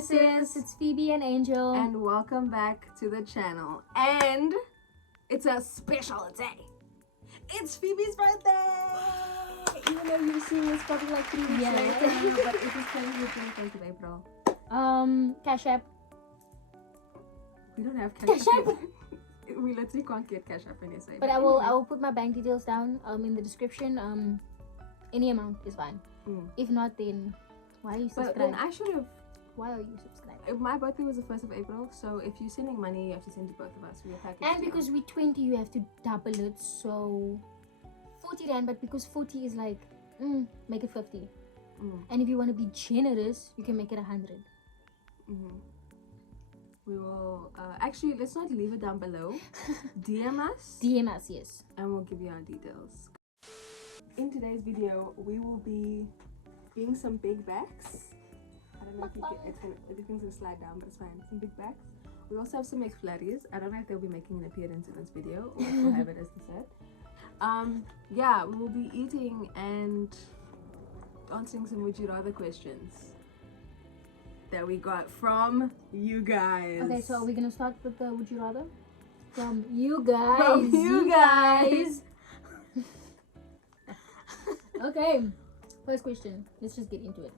Chronicles. It's Phebe and Angel. And welcome back to the channel. And it's a special day. It's Phoebe's birthday! Even though you're seeing this probably like 3 weeks later, but it is currently the 24th of April. Cash App. We don't have Cash App. We literally can't get Cash App in SA. But I will put my bank details down in the description. Any amount is fine. If not, then why are you subscribed? But then I should have. Why are you subscribed? My birthday was the 1st of April, so if you're sending money, you have to send to both of us. We are packaged. And because we're 20, you have to double it, so 40 rand. But because 40 is like, make it 50. And if you want to be generous, you can make it 100. We will actually, let's not leave it down below. DM us. DM us, yes. And we'll give you our details. In today's video, we will be doing some big backs. I don't know if you get everything's gonna slide down, but it's fine. Some big backs. We also have some McFlurries. I don't know if they'll be making an appearance in this video or if we'll have it as the set. Yeah, we will be eating and answering some would you rather questions that we got from you guys. Okay, so are we gonna start with the would you rather? From you guys. From you guys. Okay, first question. Let's just get into it.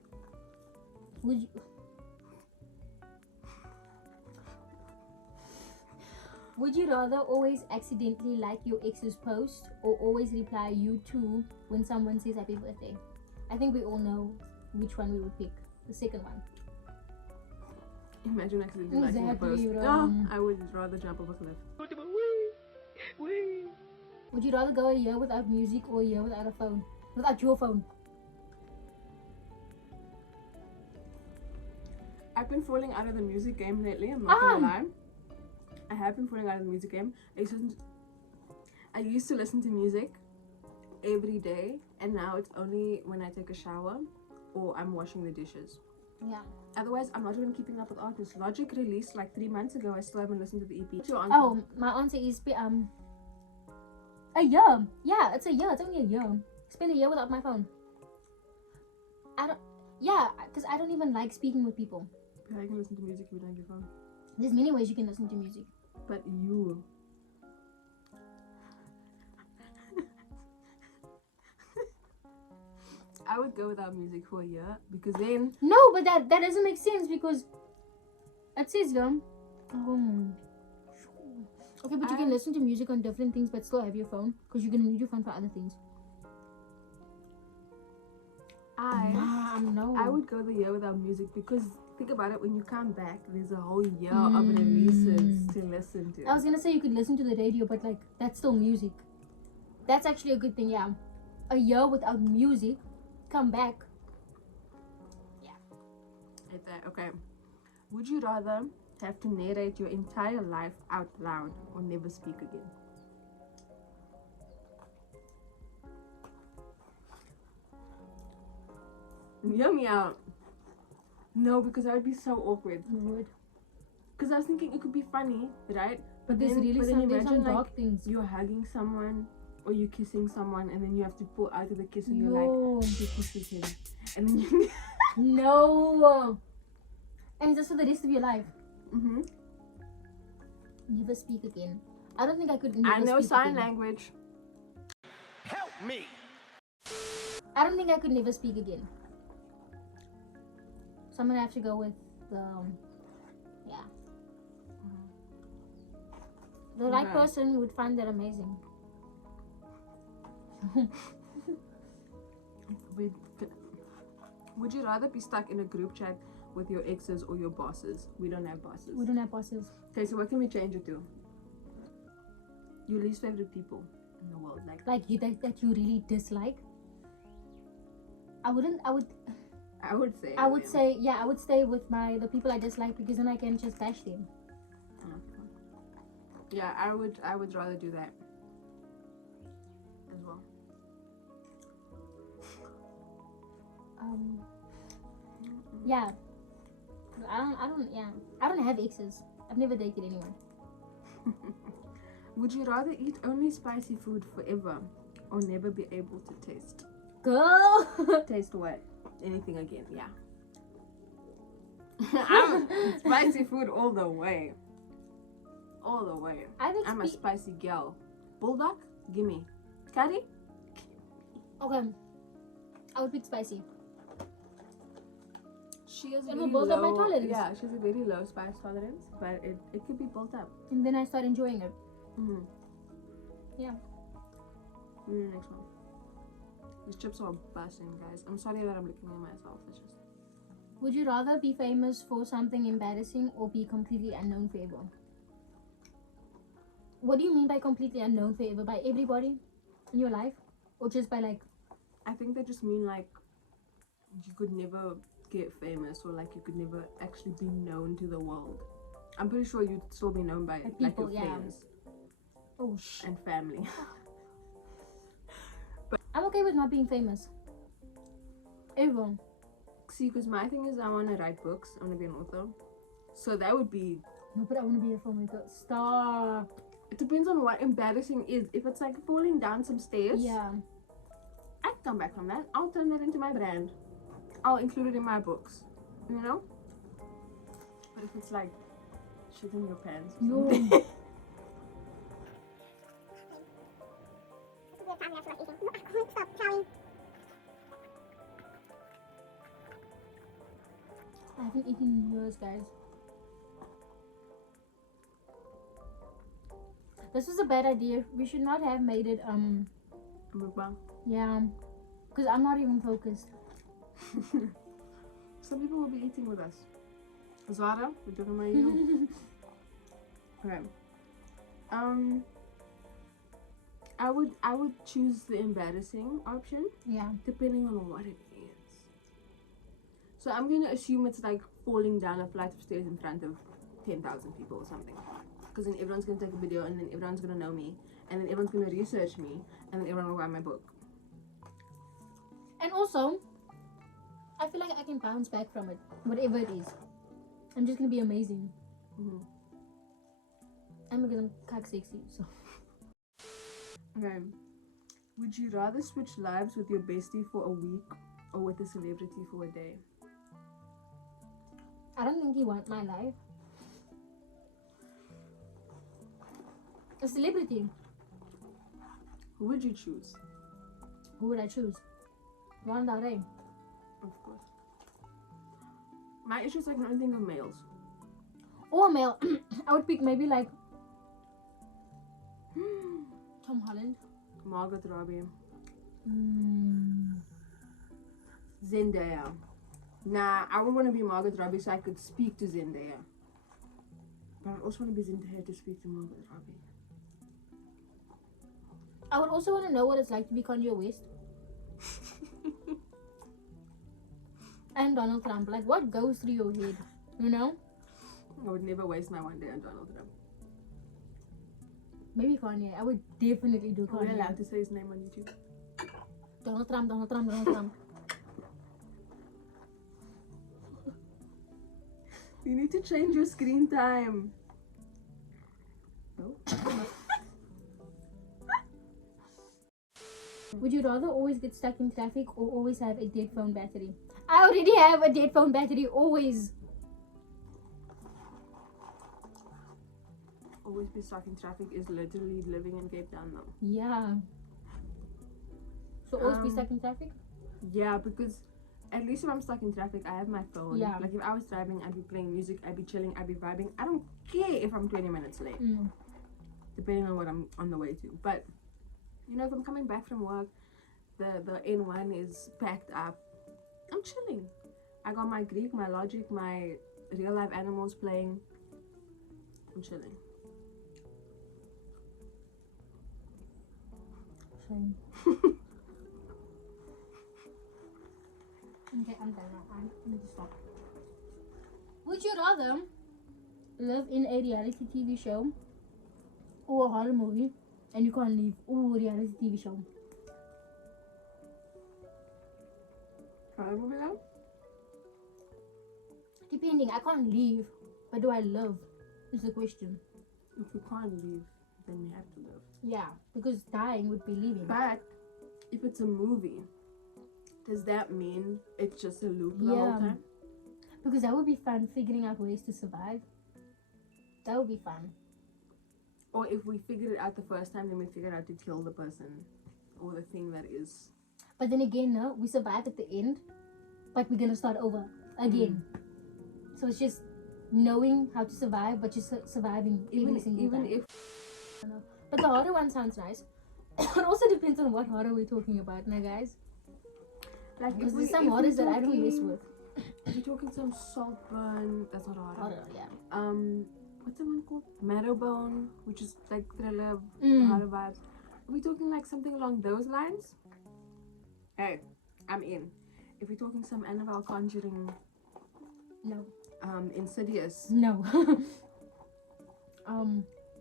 Would you rather always accidentally like your ex's post or always reply you too when someone says happy birthday? I think we all know which one we would pick. The second one. Imagine accidentally liking a post. I would rather jump off a cliff. Would you rather go a year without music or a year without a phone? Without your phone? I've been falling out of the music game lately, I'm not gonna lie. I have been falling out of the music game. I used to listen to music every day, and now it's only when I take a shower or I'm washing the dishes. Yeah. Otherwise, I'm not even keeping up with artists. Logic released like 3 months ago. I still haven't listened to the EP. What's your answer? Oh, my answer is a year. Yeah, it's a year. It's only a year. Spend a year without my phone. Because I don't even like speaking with people. Yeah, you can listen to music if you don't have your phone. There's many ways you can listen to music. But you. I would go without music for a year because then. No, but that doesn't make sense because it says okay, but you can listen to music on different things but still have your phone because you're gonna need your phone for other things. I would go the year without music because think about it, when you come back there's a whole year of releases to listen to. I was gonna say you could listen to the radio, but like that's still music. That's actually a good thing. Yeah, a year without music, come back. Yeah. Okay, would you rather have to narrate your entire life out loud or never speak again? Hear me out. No, because that would be so awkward. You would. Because I was thinking it could be funny, right? But there's some dark things. You're hugging someone or you're kissing someone and then you have to pull out of the kiss and you're like, you kisses him. And then you... No! And just for the rest of your life. Never speak again. I don't think I could never I know speak sign again. language. Help me! I don't think I could never speak again. So I'm gonna have to go with the the right person would find that amazing. Would you rather be stuck in a group chat with your exes or your bosses? We don't have bosses. We don't have bosses. Okay, so what can we change it to? Your least favorite people in the world, like you that you really dislike. I would stay with the people I dislike because then I can just bash them. Yeah, I would rather do that as well. Yeah. I don't have exes. I've never dated anyone. Would you rather eat only spicy food forever or never be able to taste? Girl! Taste what? Anything again, yeah. I'm spicy food all the way. All the way. I'm a spicy girl. Bulldog? Gimme. Curry? Okay. I would pick spicy. She has It very will build up my low, tolerance. yeah, she has a very low spice tolerance, but it could be built up. And then I start enjoying it. Mm-hmm. Yeah. Next one. These chips are busting, guys. I'm sorry that I'm looking at myself. It's just... Would you rather be famous for something embarrassing or be completely unknown forever? What do you mean by completely unknown forever? By everybody in your life? Or just by like... I think they just mean like you could never get famous, or like you could never actually be known to the world. I'm pretty sure you'd still be known by people, like your yeah. friends and family. I'm okay with not being famous. Ever. See, because my thing is I want to write books. I want to be an author. So that would be... No, but I want to be a filmmaker. Stop. It depends on what embarrassing is. If it's like falling down some stairs, Yeah. I'd come back from that. I'll turn that into my brand. I'll include it in my books. You know? But if it's like shit in your pants or No. something. I haven't eaten in years, guys. This is a bad idea. We should not have made it Mukbang. yeah, because I'm not even focused. Some people will be eating with us. Zara, we're talking about you. Okay. I would choose the embarrassing option, Yeah. depending on what it is. So I'm gonna assume it's like falling down a flight of stairs in front of 10,000 people or something. Because then everyone's gonna take a video, and then everyone's gonna know me, and then everyone's gonna research me, and then everyone will buy my book. And also, I feel like I can bounce back from it, whatever it is. I'm just gonna be amazing. Mm-hmm. And because I'm cock sexy, so. Okay. Would you rather switch lives with your bestie for a week or with a celebrity for a day? I don't think you want my life. A celebrity. Who would you choose? Who would I choose? One Del Rey. Of course. My issue is I can only think of males. Or a male. I would pick maybe like Tom Holland. Margot Robbie. Mm. Zendaya. Nah, I would want to be Margot Robbie so I could speak to Zendaya. But I also want to be Zendaya to speak to Margot Robbie. I would also want to know what it's like to be Kanye West. And Donald Trump. Like, what goes through your head? You know? I would never waste my one day on Donald Trump. Maybe Kanye. I would definitely do Are we Kanye. allowed to say his name on YouTube? Donald Trump, Donald Trump, Donald Trump. You need to change your screen time. No? Would you rather always get stuck in traffic or always have a dead phone battery? I already have a dead phone battery, always. Always be stuck in traffic is literally living in Cape Town though. Yeah. So always be stuck in traffic? Yeah, because at least if I'm stuck in traffic, I have my phone. Yeah. Like if I was driving, I'd be playing music, I'd be chilling, I'd be vibing. I don't care if I'm 20 minutes late, depending on what I'm on the way to. But you know, if I'm coming back from work, the N1 is packed up, I'm chilling. I got my Greek, my Logic, my real life animals playing. I'm chilling. Shame. Okay, I'm done now. I need to stop. Would you rather live in a reality TV show or a horror movie and you can't leave? Ooh, reality TV show. Horror movie now? Depending, I can't leave, but do I live? Is the question. If you can't leave, then you have to live. Yeah, because dying would be leaving. But if it's a movie, does that mean it's just a loop the whole time? Because that would be fun, figuring out ways to survive. That would be fun. Or if we figured it out the first time, then we figured out to kill the person or the thing that is. But then again, no, we survive at the end, but we're gonna start over again. So it's just knowing how to survive, but just surviving every single time. If I don't know. But the horror one sounds nice. It also depends on what horror we're talking about, now guys. like Because if there's we, some if horrors we're that I don't mess talking- with. If we're talking some Saltburn, that's not a horror. Horror, yeah. What's the one called? Marrowbone, which is like thriller Mm. horror vibes. Are we talking like something along those lines? Hey, I'm in. If we're talking some Annabelle Conjuring, No. Insidious. No.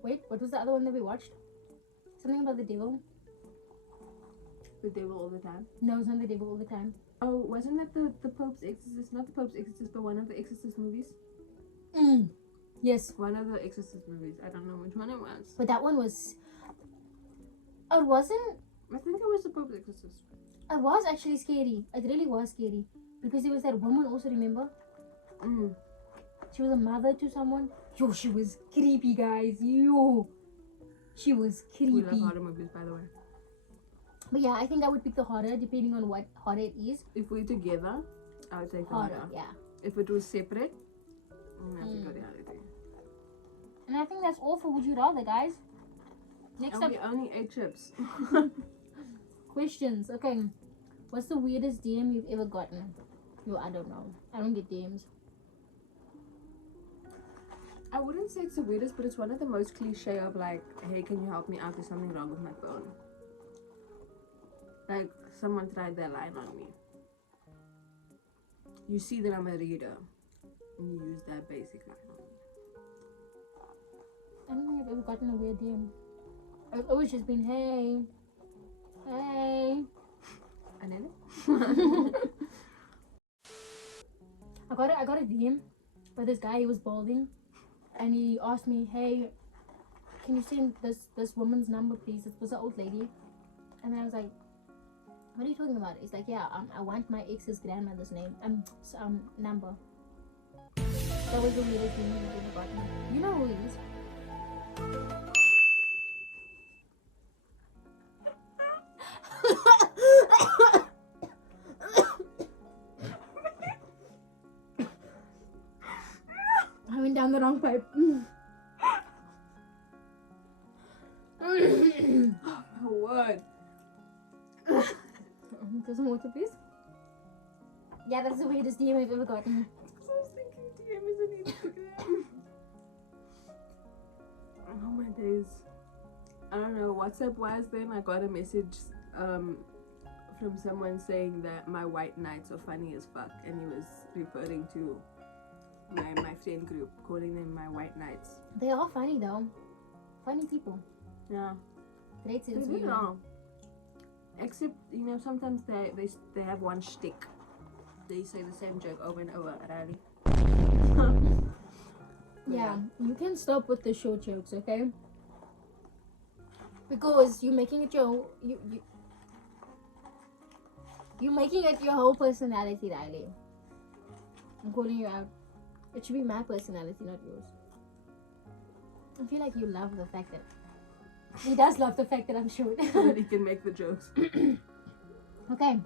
Wait, what was the other one that we watched? Something about the devil? The devil all the time. No, it's not the devil all the time. Oh, wasn't that the Pope's Exorcist? Not the Pope's Exorcist, but one of the Exorcist movies. Yes. One of the Exorcist movies. I don't know which one it was. But that one was... Oh, it wasn't... I think it was the Pope's Exorcist. It was actually scary. It really was scary. Because there was that woman also, remember? She was a mother to someone. Yo, she was creepy, guys. Yo. She was We creepy. love horror movies, by the way. But yeah, I think I would pick the horror depending on what horror it is. If we're together, I would take the Horror, horror. yeah. If it was separate, I have to go reality. And I think that's all for Would You Rather, guys. Next And up, we only ate chips. questions. Okay. What's the weirdest DM you've ever gotten? Yo, I don't know. I don't get DMs. I wouldn't say it's the weirdest, but it's one of the most cliche of like, hey, can you help me out? There's something wrong with my phone. Like, someone tried their line on me. You see that I'm a reader, and you use that basic line on me. I don't think I've ever gotten a weird DM. I've always just been, hey. Hey. And then I got a DM by this guy. He was balding, and he asked me, "Hey, can you send this woman's number, please?" It was an old lady, and then I was like, "What are you talking about?" He's like, "Yeah, I want my ex's grandmother's name, number." That was the weirdest thing I've ever gotten. You know who he is? I went down the wrong pipe. what? There's some water, please. Yeah, that's the weirdest DM I've ever gotten. I was thinking DM isn't Instagram. Oh my days. I don't know. WhatsApp wise, then I got a message from someone saying that my white knights are funny as fuck, and he was referring to my friend group, calling them my white knights. They are funny though. Funny people. Yeah, Great they sense of did it humor. all. Except, you know, sometimes they have one shtick. They say the same joke over and over, rally. Yeah, you can stop with the short jokes, okay? Because you're making it you're making it your whole personality, Riley. I'm calling you out. It should be my personality, not yours. I feel like you love the fact that he does love the fact that I'm short. So that he can make the jokes. Okay,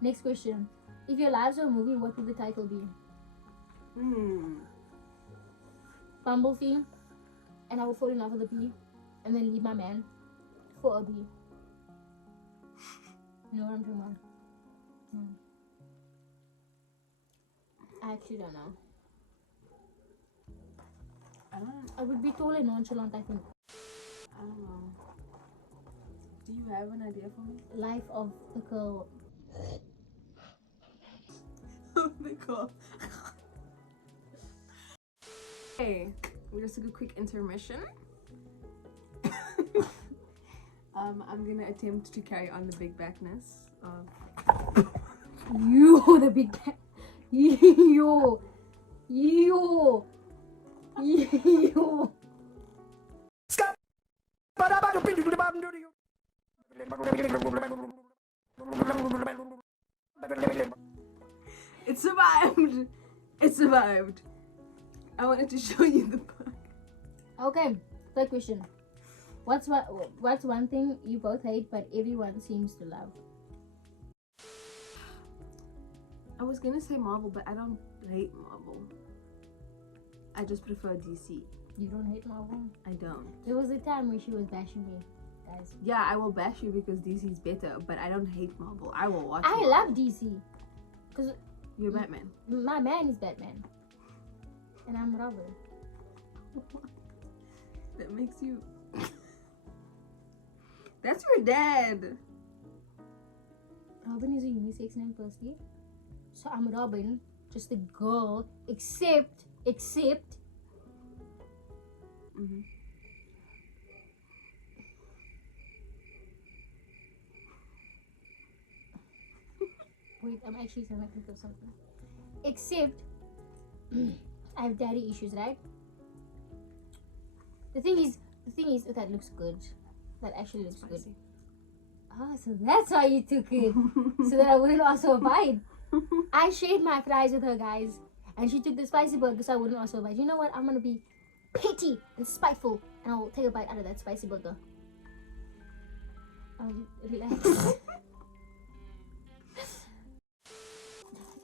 next question. If your lives were a movie, what would the title be? Bumblebee, and I would fall in love with a bee, and then leave my man for a bee. You know what I'm talking about? I actually don't know. I would be tall and nonchalant, I think. I don't know. Do you have an idea for me? Life of the girl. The girl. Okay, we just took a quick intermission. I'm gonna attempt to carry on the big backness of You, the big cat. You. It survived! It survived. I wanted to show you the bug. Okay, third question. What's one thing you both hate but everyone seems to love? I was gonna say Marvel, but I don't hate Marvel. I just prefer DC. You don't hate Marvel? I don't. There was a time when she was bashing me, guys. Yeah, I will bash you because DC's better, but I don't hate Marvel. I will watch I Marvel. love DC. Because You're Batman. my man is Batman. And I'm Robin. That makes you... That's your dad. Robin is a unisex name firstly. So I'm Robin, just a girl, except Mm-hmm. wait, I'm actually trying to think of something. Except I have daddy issues, right? The thing is that looks good. That actually looks good. Spicy. Ah, so that's why you took it. So that I wouldn't also bite. I shared my fries with her, guys. And she took the spicy burger so I wouldn't also bite. You know what? I'm gonna be petty and spiteful. And I'll take a bite out of that spicy burger. Relax.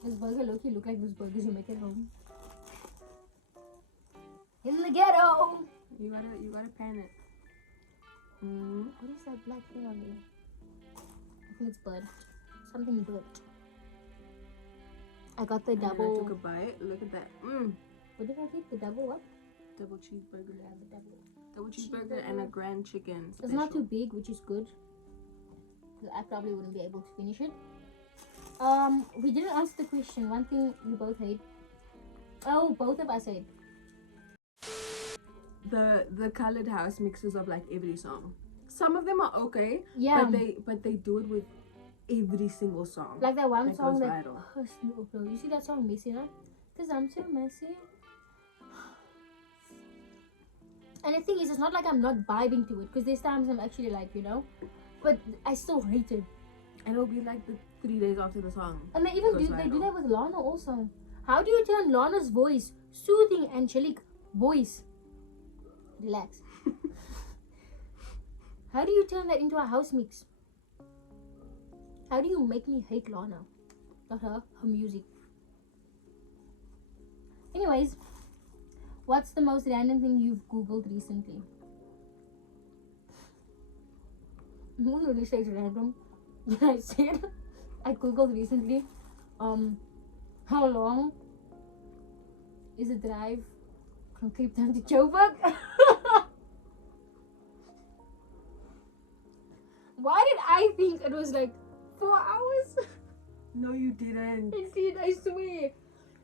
This burger low-key look like those burgers you make at home. In the ghetto! You gotta pan it. Mm-hmm. What is that black thing on there? I think it's burnt. Something burnt. I got the And then double. I took a bite. Look at that. What did I get? The double what? Double cheeseburger. Yeah, the double. Double cheeseburger and a grand chicken. It's not too big, which is good. I probably wouldn't be able to finish it. We didn't answer the question. One thing you both hate. Oh, both of us hate. The colored house mixes of like every song. Some of them are okay. Yeah. But they do it with every single song. Like that one that song goes that viral. pissed me off, bro. You see that song Messy, huh? Cause I'm too messy. And the thing is, it's not like I'm not vibing to it. Cause there's times I'm actually like, you know. But I still hate it. And it'll be like the 3 days after the song. And they even goes do viral. that with Lana also. How do you turn Lana's voice, soothing, angelic voice? Relax. How do you turn that into a house mix? How do you make me hate Lana? Not her music. Anyways, what's the most random thing you've googled recently? No one really says random. I said I googled recently how long is a drive from Cape Town to Joburg? Why did I think it was like 4 hours? No, you didn't. Indeed, I swear.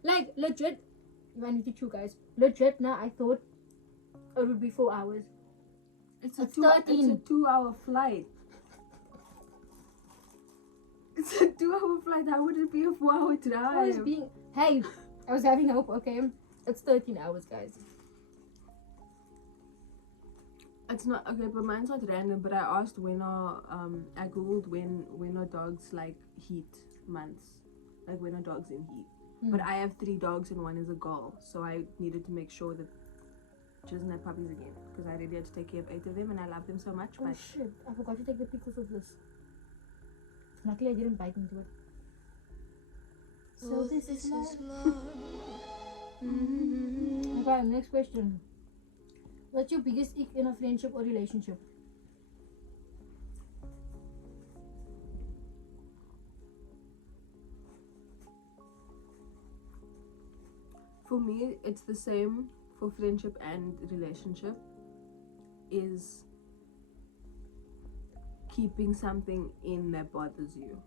Like legit, I need to chew, guys. Legit, now I thought it would be 4 hours. It's It's a 13. 2-hour flight. It's a 2-hour flight. How would it be a 4-hour drive? I was having hope, okay? It's 13 hours, guys. It's not okay, but mine's not random. But I asked when are I googled when are dogs like heat months, like when are dogs in heat. But I have 3 dogs and 1 is a girl, so I needed to make sure that she doesn't have puppies again because I already had to take care of 8 of them and I love them so much. Oh But shit, I forgot to take the pictures of this. Luckily I didn't bite into it. So this is love. Okay, next question. What's your biggest ick in a friendship or relationship? for me, it's the same for friendship and relationship. Is keeping something in that bothers you.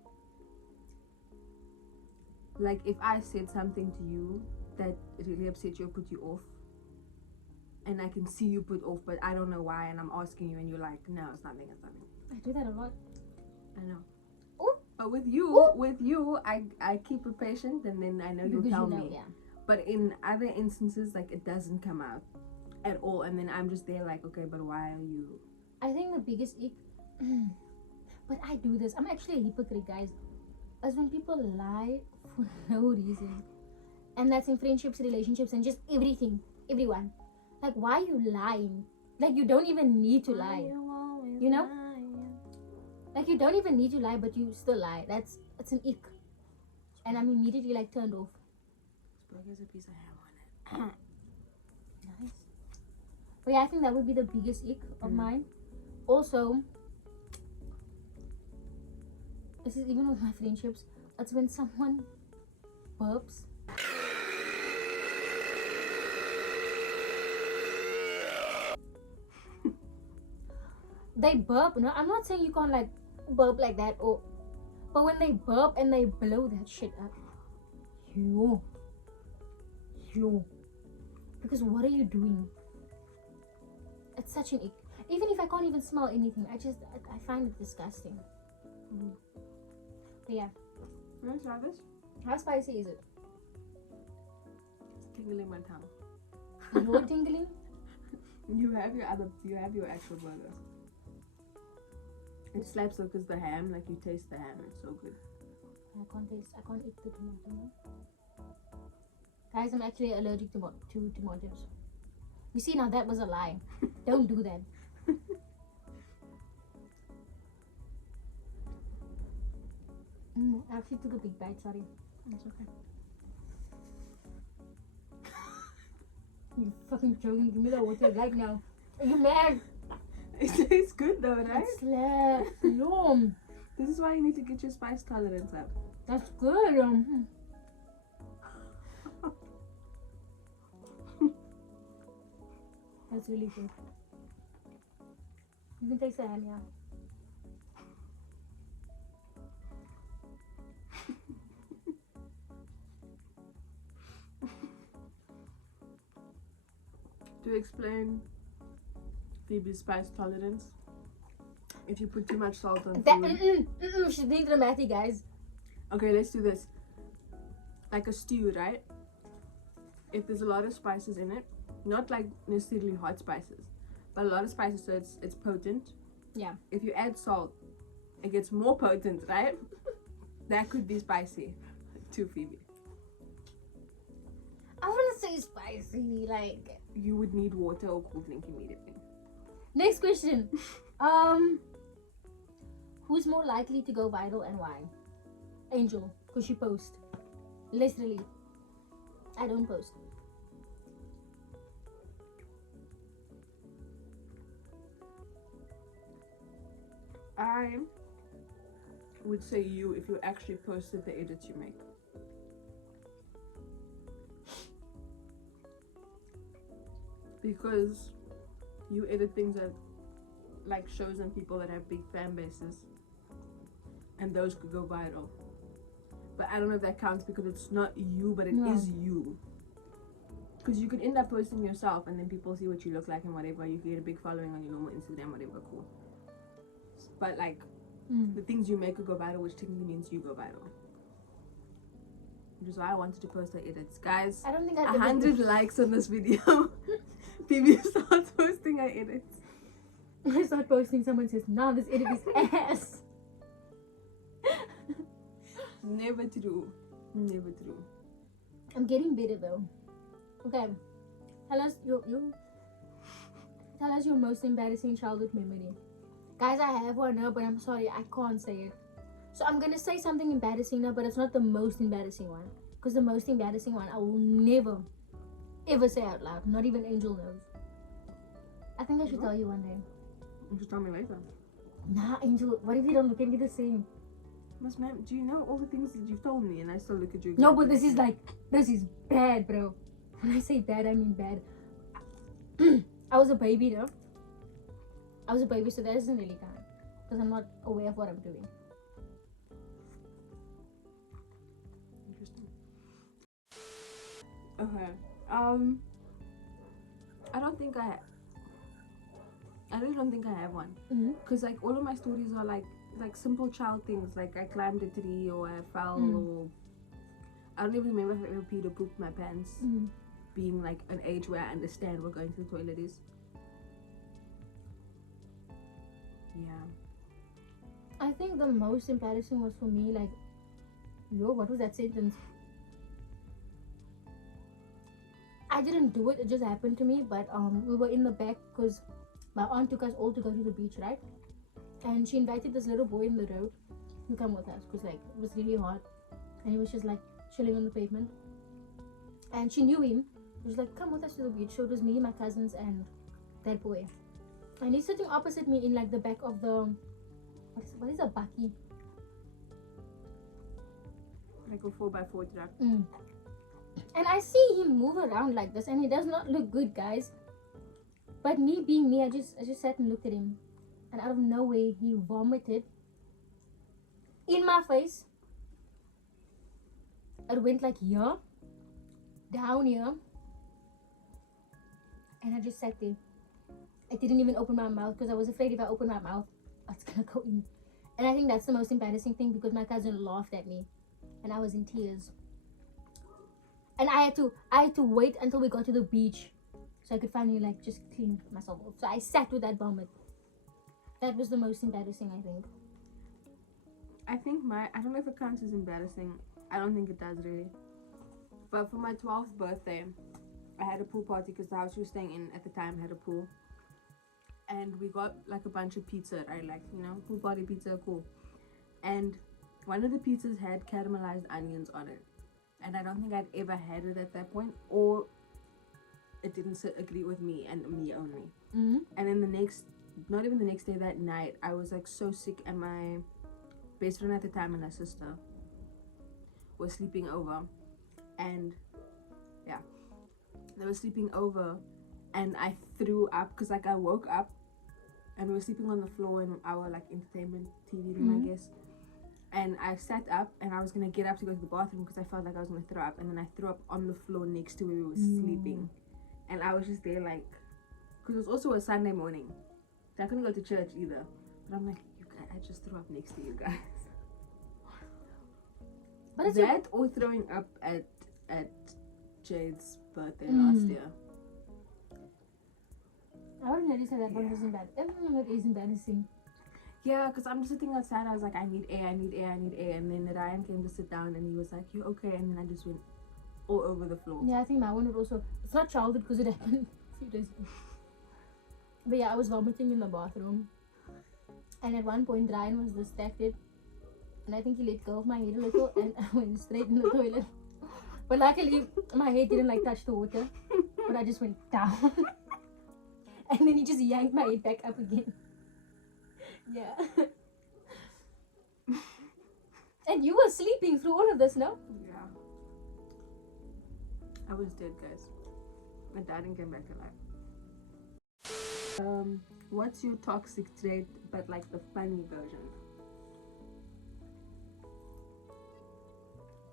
Like if I said something to you that really upset you or put you off, and I can see you put off, but I don't know why, and I'm asking you and you're like, no, it's nothing. I do that a lot. I know. Ooh. But with you, I keep it patient, and then I know you'll Because tell you know, me. yeah. But in other instances, like it doesn't come out at all, and then I'm just there like, okay, but why are you? I think the biggest ick, but I do this. I'm actually a hypocrite, guys. As when people lie for no reason. And that's in friendships, relationships, and just everything. Everyone. Like, why are you lying? Like, you don't even need to lie. You know? Like, you don't even need to lie, but you still lie. It's an ick. And I'm immediately like turned off. This burger has a piece of ham on it. Nice. But yeah, I think that would be the biggest ick of mine. Also, this is even with my friendships. It's when someone burps. They burp. No, I'm not saying you can't like burp like that, but when they burp and they blow that shit up, yo, because what are you doing? It's such an ick. Even if I can't even smell anything, I find it disgusting. But yeah. Let's try this. How spicy is it? It's tingling my tongue. You're tingling? You have your actual burger. It slaps though because the ham, like you taste the ham, it's so good. I can't eat the tomato. Guys, I'm actually allergic to tomatoes. You see, now that was a lie. Don't do that. I actually took a big bite, sorry. It's okay. You fucking joking, give me the water right now. Are you mad? It tastes good though, right? It's no. This is why you need to get your spice tolerance up. That's good. That's really good. You can taste the ham, yeah. To explain Phoebe's spice tolerance, if you put too much salt on food. She's being dramatic, guys. Okay, let's do this. Like a stew, right? If there's a lot of spices in it, not like necessarily hot spices, but a lot of spices, so it's potent. Yeah. If you add salt, it gets more potent, right? That could be spicy to Phoebe. I want to say spicy, like. You would need water or cold drink immediately. Next question. Who's more likely to go viral and why? Angel, because she posts. Literally. I don't post. I would say you if you actually posted the edits you make. Because you edit things that like shows and people that have big fan bases, and those could go viral. But I don't know if that counts because it's not you, but it is you. Because you could end up posting yourself and then people see what you look like and whatever. You can get a big following on your normal Instagram, whatever, cool. But like the things you make could go viral, which technically means you go viral. Which is why I wanted to post the edits. Guys, I don't think I've 100 likes on this video. Phoebe starts posting her edits. I start posting, someone says, nah, this edit is ass. Never true. Never true. I'm getting better though. Okay. Tell us your most embarrassing childhood memory. Guys, I have one now, but I'm sorry, I can't say it. So I'm gonna say something embarrassing now, but it's not the most embarrassing one. Because the most embarrassing one I will never ever say out loud. Not even Angel knows. I think I should tell you one day. You should tell me later. Nah, Angel, what if you don't look at me the same? Miss Ma'am, do you know all the things that you've told me and I still look at you? No, but this is bad, bro. When I say bad, I mean bad. I was a baby though. I was a baby, so that doesn't really count. Because I'm not aware of what I'm doing. Interesting. Okay. I really don't think I have one. Because like all of my stories are like simple child things. Like I climbed a tree or I fell or I don't even remember if I ever peed or pooped my pants. Being like an age where I understand what going to the toilet is. Yeah. I think the most embarrassing was for me, like, yo, what was that sentence? I didn't do it. It just happened to me. But we were in the back because my aunt took us all to go to the beach, right? And she invited this little boy in the road to come with us because like it was really hot, and he was just like chilling on the pavement. And she knew him. She was like, "Come with us to the beach." So it was me, my cousins, and that boy. And he's sitting opposite me in like the back of the what is a bakkie? Like a 4x4 truck. And I see him move around like this, and he does not look good, guys. But me being me, I just sat and looked at him, and out of nowhere he vomited in my face. It went like here, down here, and I just sat there. I didn't even open my mouth because I was afraid if I open my mouth, it's gonna go in. And I think that's the most embarrassing thing because my cousin laughed at me, and I was in tears. And I had to wait until we got to the beach so I could finally like just clean myself off. So I sat with that vomit. That was the most embarrassing, I think. I don't know if it counts as embarrassing. I don't think it does really. But for my 12th birthday, I had a pool party because the house we were staying in at the time had a pool. And we got like a bunch of pizza, right? Like, you know, pool party pizza, cool. And one of the pizzas had caramelized onions on it. And I don't think I'd ever had it at that point, or it didn't agree with me and me only. Mm-hmm. And then not even the next day, that night, I was like so sick, and my best friend at the time and her sister were sleeping over. And yeah, they were sleeping over, and I threw up because like I woke up and we were sleeping on the floor in our like entertainment TV room, I guess. And I sat up and I was gonna get up to go to the bathroom because I felt like I was gonna throw up, and then I threw up on the floor next to where we were sleeping. And I was just there like, because it was also a Sunday morning, so I couldn't go to church either. But I'm like, you guys, I just threw up next to you guys. But it's that or throwing up at Jade's birthday last year. I wouldn't really say that one was embarrassing. That is embarrassing. Yeah, because I'm just sitting outside. I was like, I need air. And then Ryan came to sit down and he was like, you okay? And then I just went all over the floor. Yeah, I think my one would also. It's not childhood because it happened a few days ago. But yeah, I was vomiting in the bathroom. And at one point, Ryan was distracted. And I think he let go of my head a little and I went straight in the toilet. But luckily, my head didn't like touch the water. But I just went down. And then he just yanked my head back up again. Yeah. And you were sleeping through all of this, no? Yeah. I was dead, guys. My dad didn't come back alive. What's your toxic trait, but like the funny version?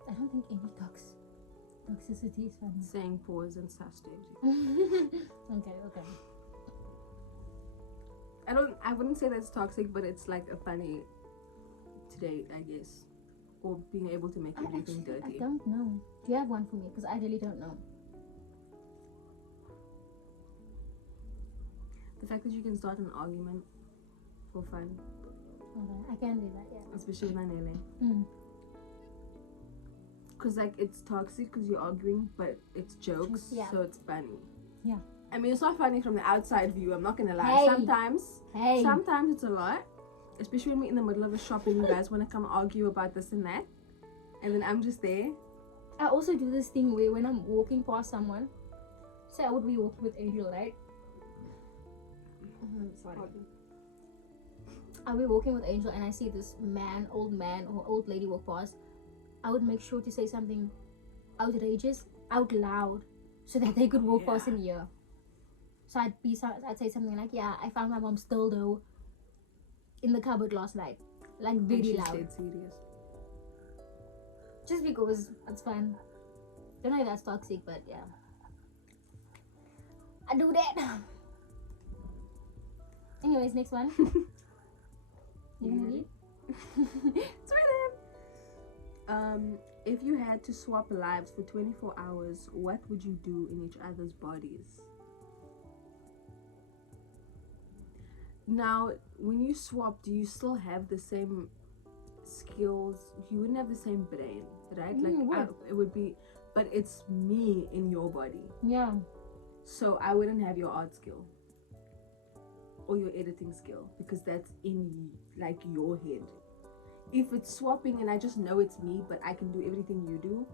I don't think any toxicity is funny. Saying pause and such to everything. Okay. I wouldn't say that's toxic, but it's like a funny trait, I guess. Or being able to make everything dirty. I don't know. Do you have one for me? Because I really don't know. The fact that you can start an argument for fun. Okay, I can do that, yeah. Especially with Nanele. Because like it's toxic because you're arguing, but it's jokes, Yeah. so it's funny. Yeah. I mean, it's not funny from the outside view, I'm not gonna lie. Hey. Sometimes it's a lot. Especially when we're in the middle of a shop and you guys want to come argue about this and that. And then I'm just there. I also do this thing where when I'm walking past someone, say I would be walking with Angel, right? Sorry. I'll be walking with Angel and I see this old man or old lady walk past. I would make sure to say something outrageous out loud so that they could walk past and hear. So I'd say something like, yeah, I found my mom's dildo in the cupboard last night. Like very loud. Dead serious. Just because it's fun. Don't know if that's toxic, but yeah. I do that. Anyways, next one. You gonna read? It's written. If you had to swap lives for 24 hours, what would you do in each other's bodies? Now, when you swap, do you still have the same skills? You wouldn't have the same brain, right? Like it would be but it's me in your body. Yeah. So I wouldn't have your art skill or your editing skill because that's in like your head. If it's swapping and I just know it's me, but I can do everything you do,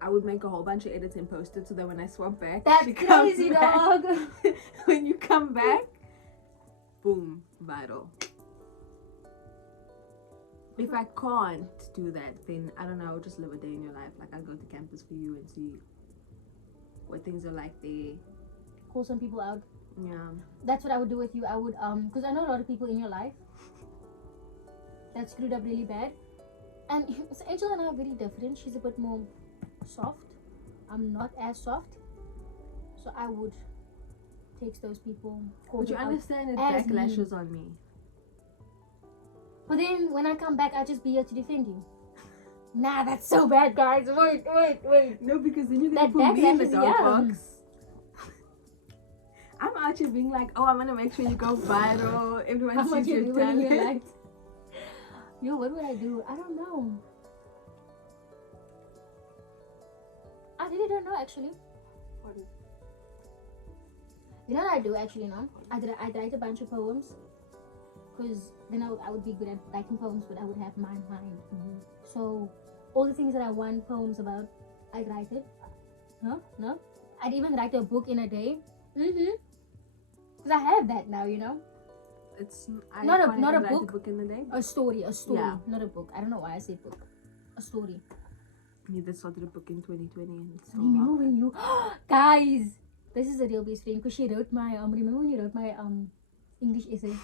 I would make a whole bunch of edits and post it so that when I swap back, That's she comes crazy, back. dog. When you come back, boom, viral. If I can't do that, then I don't know, I'll just live a day in your life. Like, I'll go to campus for you and see what things are like there. Call some people out. Yeah. That's what I would do with you. I would, because I know a lot of people in your life that screwed up really bad. And so Angel and I are very different. She's a bit more soft. I'm not as soft. So I would text those people. But you understand it as backlashes on me. But then when I come back, I'll just be here to defend you. Nah, that's so bad, guys. Wait. No, because then you're That gonna put me in the backlash is- dog yeah. box. I'm actually being like, oh, I'm gonna make sure you go viral. Everyone How much sees you your do in your talent. life? Yo, what would I do? I don't know. I really don't know, actually. What is- You know what I do, actually, no? I'd write a bunch of poems. Because then I would be good at writing poems, but I would have my mind. So, all the things that I want poems about, I'd write it. No? I'd even write a book in a day. Because I have that now, you know? It's Not a can't even write book. in the day. A story, Yeah. not a book. I don't know why I said book. A story. You just started a book in 2020 and it's so Remember hard. when you... Guys! This is a real best friend because she wrote my... remember when you wrote my English essay?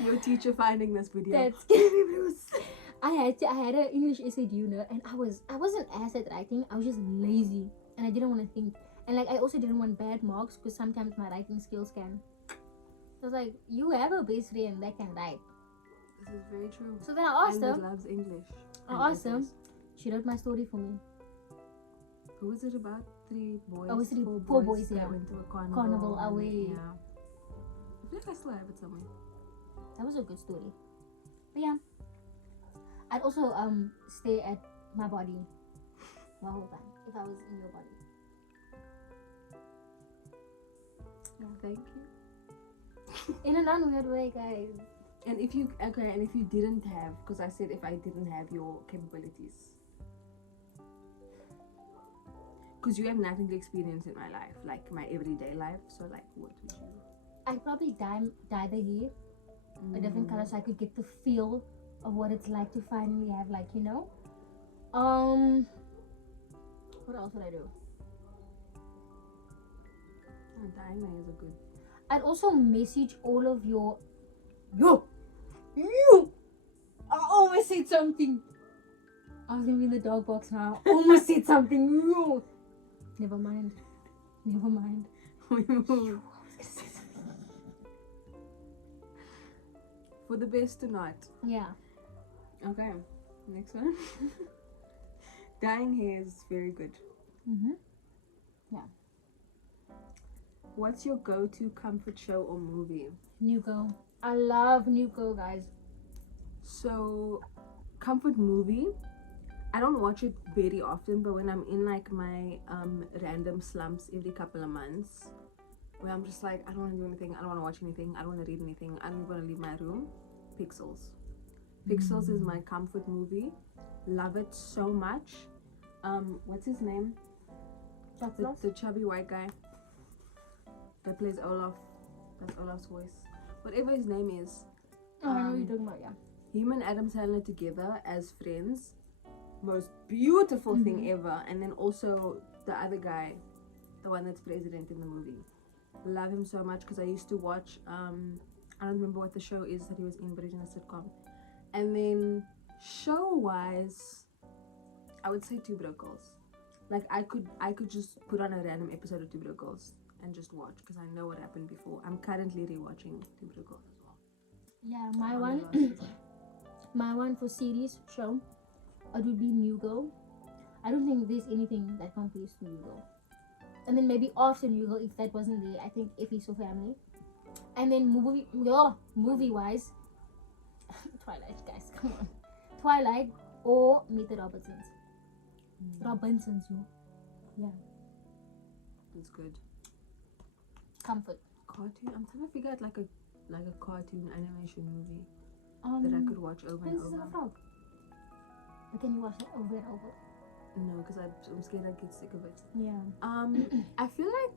Your teacher finding this video. That's I had an English essay due, and I wasn't ass at writing. I was just lazy and I didn't want to think. And like I also didn't want bad marks because sometimes my writing skills can. So I was like, you have a best friend that can write. This is very true. So then I asked Anders her. loves English. I and asked her. essays. She wrote my story for me. Who was it about? Three boys. Oh, it's four four boys boys, that yeah. went to a Carnival and- away. Yeah. I feel like I still have it somewhere. That was a good story. But yeah, I'd also stay at my body the whole time if I was in your body. Yeah, thank you. In a non-weird way, guys. And if you didn't have, because I said if I didn't have your capabilities, because you have nothing to experience in my life, like my everyday life. So like, what would you? I'd probably dye the hair a different color so I could get the feel of what it's like to finally have, like, you know. What else would I do? Dyeing my hair is a good. I'd also message all of your you. I almost said something. I was gonna be in the dog box now. I almost said something. You. Never mind. We move. I was gonna say something. For the best to not. Yeah. Okay, next one. Dyeing hair is very good. Yeah. What's your go-to comfort show or movie? New Girl. I love New Girl, guys. So, comfort movie. I don't watch it very often, but when I'm in like my random slumps every couple of months, where I'm just like, I don't want to do anything, I don't want to watch anything, I don't want to read anything, I don't want to leave my room. Pixels. Pixels is my comfort movie. Love it so much. What's his name? The chubby white guy that plays Olaf. That's Olaf's voice. Whatever his name is. Oh, I know what you're talking about, yeah. Him and Adam Sandler together as friends. Most beautiful thing ever. And then also the other guy, the one that's president in the movie. Love him so much because I used to watch, I don't remember what the show is that he was in, but it's in a sitcom. And then show wise, I would say Two Broke Girls. Like I could just put on a random episode of Two Broke Girls and just watch because I know what happened before. I'm currently rewatching Two Broke Girls as well. Yeah, my On the one last season. my one for series show, it would be New Girl. I don't think there's anything that compares to New Girl. And then maybe after New Girl, if that wasn't there, I think If He's So Family. And then movie wise, Twilight, guys, come on. Twilight or Meet the Robertsons. Robinsons, you. Yeah. It's good. Comfort. Cartoon. I'm trying to figure out like a cartoon animation movie Um, that I could watch over and Princess and over. the Frog. But can you watch that over and over? No, because I'm scared I'd get sick of it. Yeah. I feel like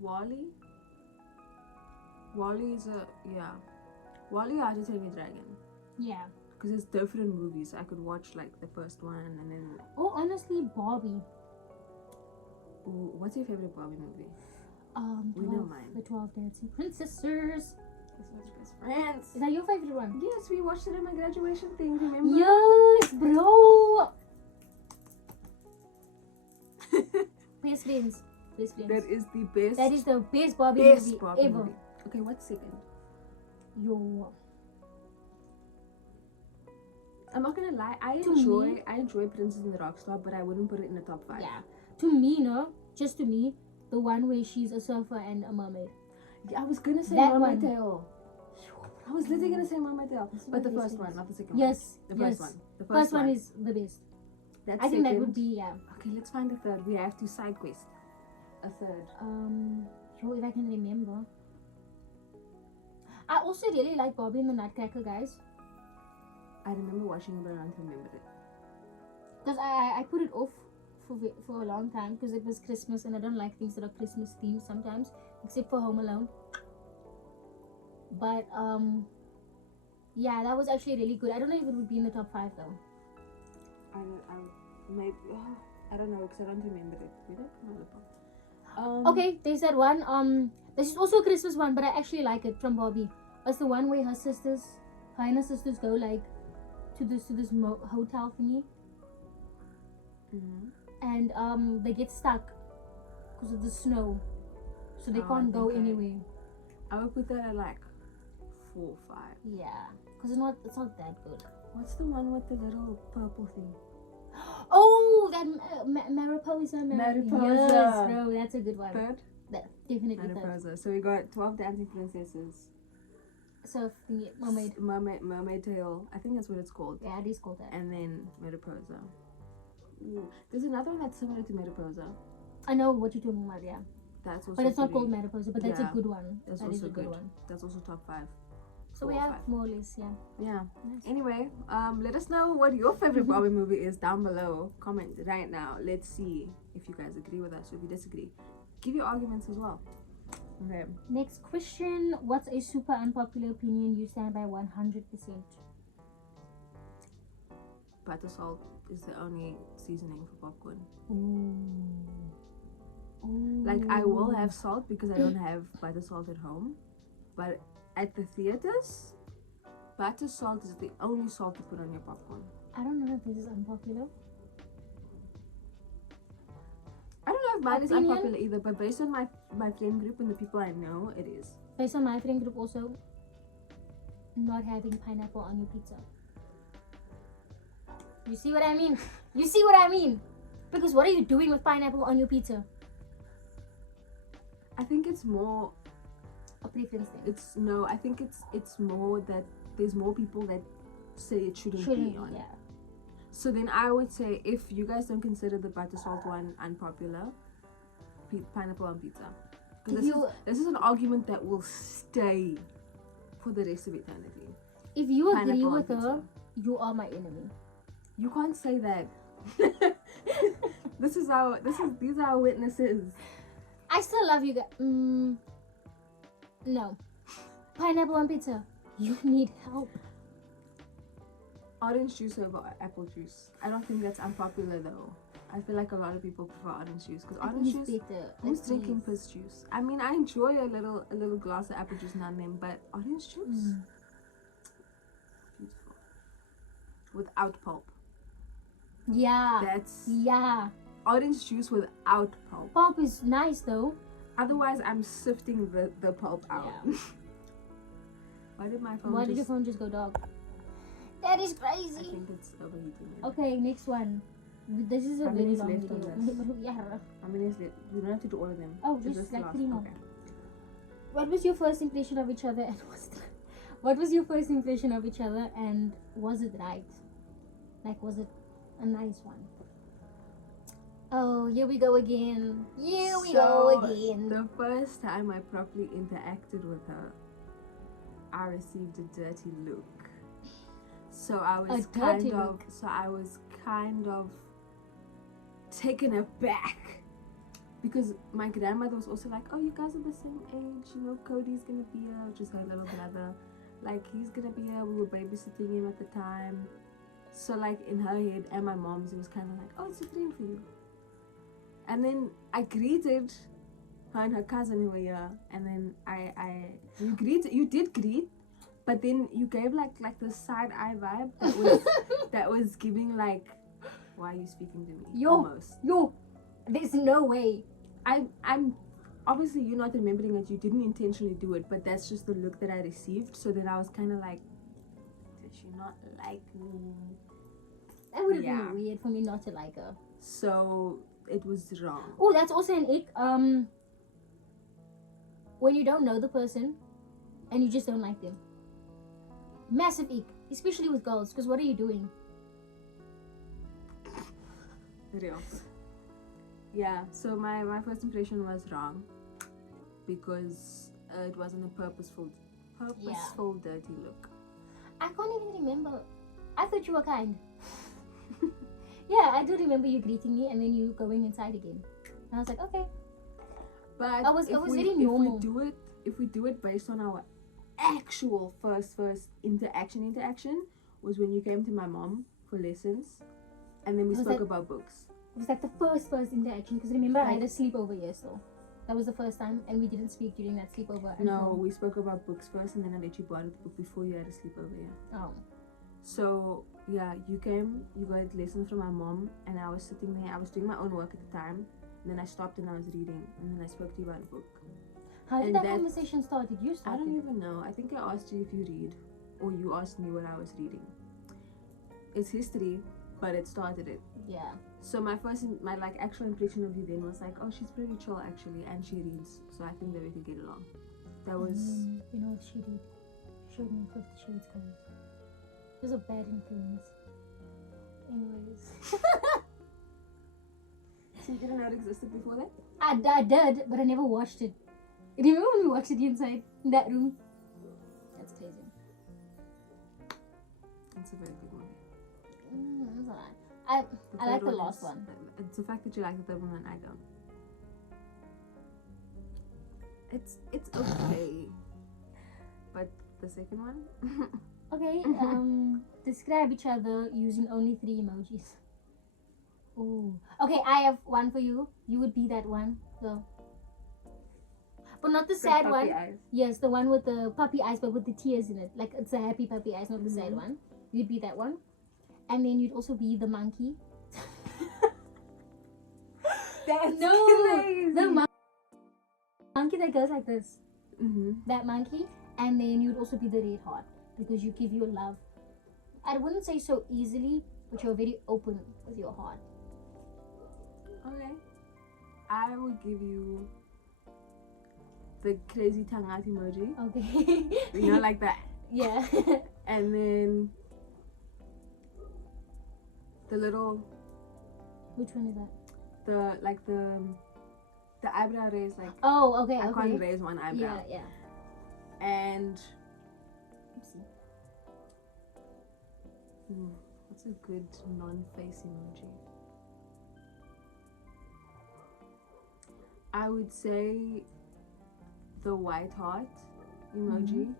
Wally. Wally is Wally or How to Train Your Dragon. Yeah. Because it's different movies. I could watch like the first one and then. Oh, honestly, Barbie. Ooh, what's your favorite Barbie movie? We 12, know mine. The 12 Dancing Princesses. It's my best friends. Is that your favorite one? Yes, we watched it at my graduation thing. Remember? Yes, bro. Best friends. Best friends. That is the best. That is the best Barbie movie Barbie ever. movie. Okay, what's second? Yo. I'm not gonna lie. I To enjoy Princess and the Rockstar, but I wouldn't put it in the top 5. Yeah. To me, no. Just to me, the one where she's a surfer and a mermaid. Yeah, I was gonna say That Mermaid one. Tale. I was literally gonna say Mermaid Tale, This is but the my first best one, not the second Yes. one. The yes. first one. The First one is the best. That's I think that second. would be, yeah. Okay, let's find a third. We have to side quest. A third. Yo, if I can remember. I also really like Barbie and the Nutcracker, guys. I remember watching it, but I don't remember it. Because I put it off for a long time because it was Christmas and I don't like things that are Christmas themed sometimes, except for Home Alone. But yeah, that was actually really good. I don't know if it would be in the top 5 though. I don't know because I don't remember it. Where did I put my lip on? Okay, there's that one. This is also a Christmas one, but I actually like it from Barbie. It's the one where her and her sisters go like to this hotel thingy, and they get stuck because of the snow, so they Oh, I can't go think anywhere. I would put that at like 4 or 5. Yeah, because it's not that good. What's the one with the little purple thing? Oh, that Mariposa. Mariposa. Yes, bro, that's a good one. Third? That definitely third. Mariposa. So we got 12 Dancing Princesses. So thingy, mermaid. Mermaid Tale. I think that's what it's called. Yeah, it is called that. And then Mariposa. Ooh. There's another one that's similar to Mariposa. I know what you're talking about, yeah. That's also But it's not pretty- called Mariposa, but that's Yeah, a good one. That's That also is a good good. one. That's also top 5. So 4 we or have 5. more or less, yeah. Yeah. Nice. Anyway, let us know what your favorite Barbie movie is down below. Comment right now. Let's see if you guys agree with us or if you disagree. Give your arguments as well. Okay. Next question. What's a super unpopular opinion you stand by 100%? Butter salt is the only seasoning for popcorn. Ooh. Like, I will have salt because I don't have butter salt at home. But at the theaters, butter salt is the only salt to put on your popcorn. I don't know if this is unpopular. I don't know if mine is Opinion? unpopular either, but based on my friend group and the people I know, it is. Based on my friend group also, not having pineapple on your pizza. You see what I mean? You see what I mean? Because what are you doing with pineapple on your pizza? I think it's more. A preference thing. I think it's more that there's more people that say it shouldn't be on. Yeah. So then I would say, if you guys don't consider the butter salt one unpopular, pineapple on pizza. Because this is an argument that will stay for the rest of eternity. If you agree Pineapple on with her, pizza. you are my enemy. You can't say that. These are our witnesses. I still love you guys. No. Pineapple on pizza. You need help. Orange juice over apple juice. I don't think that's unpopular though. I feel like a lot of people prefer orange juice because orange juice. Who's drinking fizz juice? I mean, I enjoy a little glass of apple juice now and then, but orange juice, beautiful, without pulp. Yeah. That's orange juice without pulp. Pulp is nice though. Otherwise, I'm sifting the pulp out. Yeah. Why did my phone? Why did your phone just go dark? That is I crazy. think it's overheating. Okay, next one. This is a How very many is long left on video. Yeah. How many is it? You don't have to do all of them. Oh, just like last. 3 more. Okay. What was your first impression of each other and what was your first impression of each other and was it right? Like, was it a nice one? Oh, here we go again. Here we So, go again. The first time I properly interacted with her, I received a dirty look. So I was kind of taken aback, because my grandmother was also like, oh, you guys are the same age, you know, Cody's gonna be here, which is her little brother, like he's gonna be here, we were babysitting him at the time. So like in her head and my mom's, it was kind of like, oh, it's a friend for you. And then I greeted her and her cousin who were here, and then you did greet, but then you gave like the side eye vibe that was giving like, why are you speaking to me? Almost. There's no way. I'm obviously, you're not remembering it, you didn't intentionally do it, but that's just the look that I received. So then I was kind of like, did she not like me? That would have been weird for me not to like her. So it was wrong. Oh, that's also an ick. When you don't know the person and you just don't like them. Massive ick, especially with girls, because what are you doing? Real. Yeah, so my first impression was wrong, because it wasn't a purposeful dirty look. I can't even remember. I thought you were kind. Yeah, I do remember you greeting me and then you going inside again. And I was like, okay. But I was very normal. If we do it based on our actual first interaction was when you came to my mom for lessons, and then we spoke about books. It was like the first interaction, because remember I had a sleepover here still. That was the first time, and we didn't speak during that sleepover. No, we spoke about books first, and then I let you borrow the book before you had a sleepover here. Oh. So yeah, you came, you got lessons from my mom, and I was sitting there, I was doing my own work at the time, and then I stopped and I was reading, and then I spoke to you about a book. How did that conversation start? Did you start? I don't even know. I think I asked you if you read, or you asked me what I was reading. It's history, but it started it. Yeah. So my actual impression of you then was like, oh, she's pretty chill actually, and she reads, so I think that we could get along. That was. You know what she did? She showed me 50 Shades Colors. It was a bad influence. Anyways. So you didn't know it existed before that? I did, but I never watched it. Remember when we watched it inside in that room? That's crazy. It's a very good movie. That's alright. I like the last one. It's the fact that you like the third one and I don't. It's okay. But the second one? Okay, describe each other using only 3 emojis. Oh. Okay, I have one for you. You would be that one. So. But not the sad one. Eyes. Yes, the one with the puppy eyes, but with the tears in it. Like, it's a happy puppy eyes, not the sad one. You'd be that one. And then you'd also be the monkey. That's crazy. The monkey that goes like this. Mm-hmm. That monkey. And then you'd also be the red heart, because you give your love. I wouldn't say so easily, but you're very open with your heart. Okay. I will give you the crazy tongue out emoji. Okay. You know, like that. Yeah. And then the little. Which one is that? The eyebrow raise, like. Oh, okay. I can't raise one eyebrow. Yeah. And. Oopsie. What's a good non-face emoji? I would say the white heart emoji,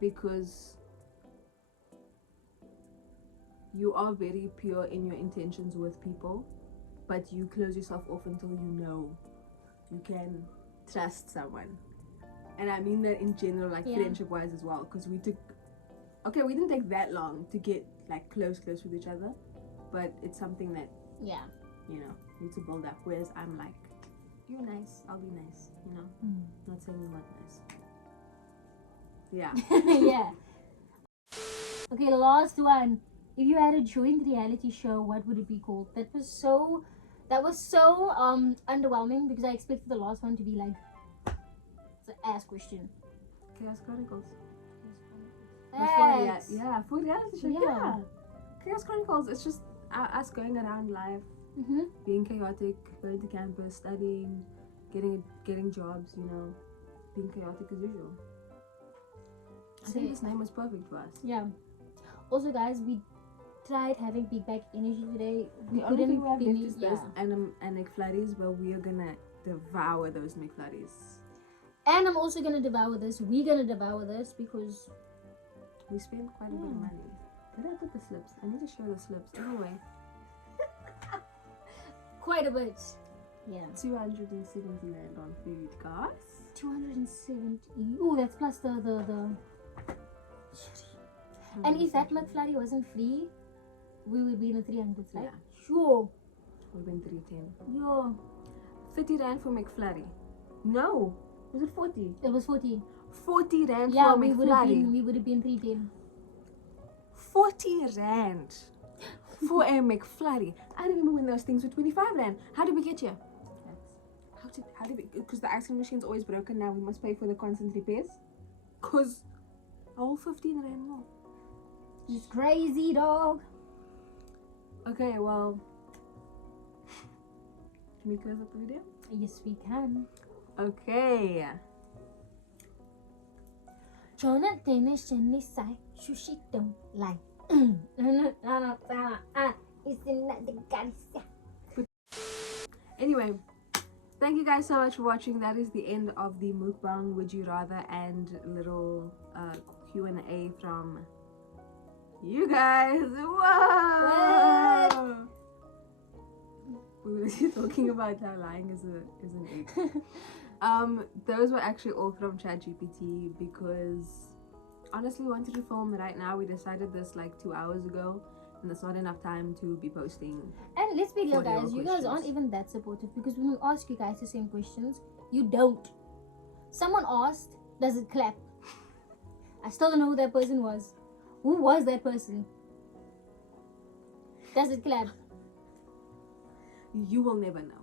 because you are very pure in your intentions with people, but you close yourself off until you know you can trust someone. And I mean that in general, like friendship wise as well, because we didn't take that long to get like close with each other, but it's something that need to build up. Whereas I'm like, you're nice, I'll be nice, you know. Not saying you're not nice. Yeah. Yeah. Okay, last one. If you had a joint reality show, what would it be called? That was so underwhelming, because I expected the last one to be like, it's an ass question. Chaos Chronicles. Ass. For reality show. Yeah. Chaos Chronicles. It's just us going around life, being chaotic, going to campus, studying, getting jobs, you know, being chaotic as usual. I think this name was perfect for us. Yeah. Also, guys, we tried having big back energy today. We The only thing couldn't we have left finish. is those and McFlurries, but we are gonna devour those McFlurries. And I'm also gonna devour this. We're gonna devour this because We spent quite a bit of money. Where did I put the slips? I need to show the slips. Anyway, quite a bit. Yeah. 270 rand on food, guys. 270. Oh, that's plus the. And if that McFlurry wasn't free, we would be in the 300s, right? Yeah. Sure. We've been 310. Yo. 30 rand for McFlurry. No. Was it 40? It was 40. 40 rand Yeah, for a we would have been 310. 40 rand for a McFlurry. I remember when those things were 25 rand. How did we get here? How did we? Because the ice cream machine's always broken. Now we must pay for the constant repairs. Cause all 15 rand more. It's crazy, dog. Okay, well, can we close up the video? Yes, we can. Okay. Jonathan is in this side. Sushi don't like. Anyway, thank you guys so much for watching. That is the end of the mukbang Would You Rather and little Q&A from you guys. Whoa! We were talking about how lying is an egg. Those were actually all from ChatGPT because honestly we wanted to film right now. We decided this like 2 hours ago and there's not enough time to be posting. And let's be real, audio guys, you guys aren't questions. even that supportive because when we ask you guys the same questions, you don't. Someone asked, does it clap? I still don't know who that person was. Who was that person? Does it clap? You will never know.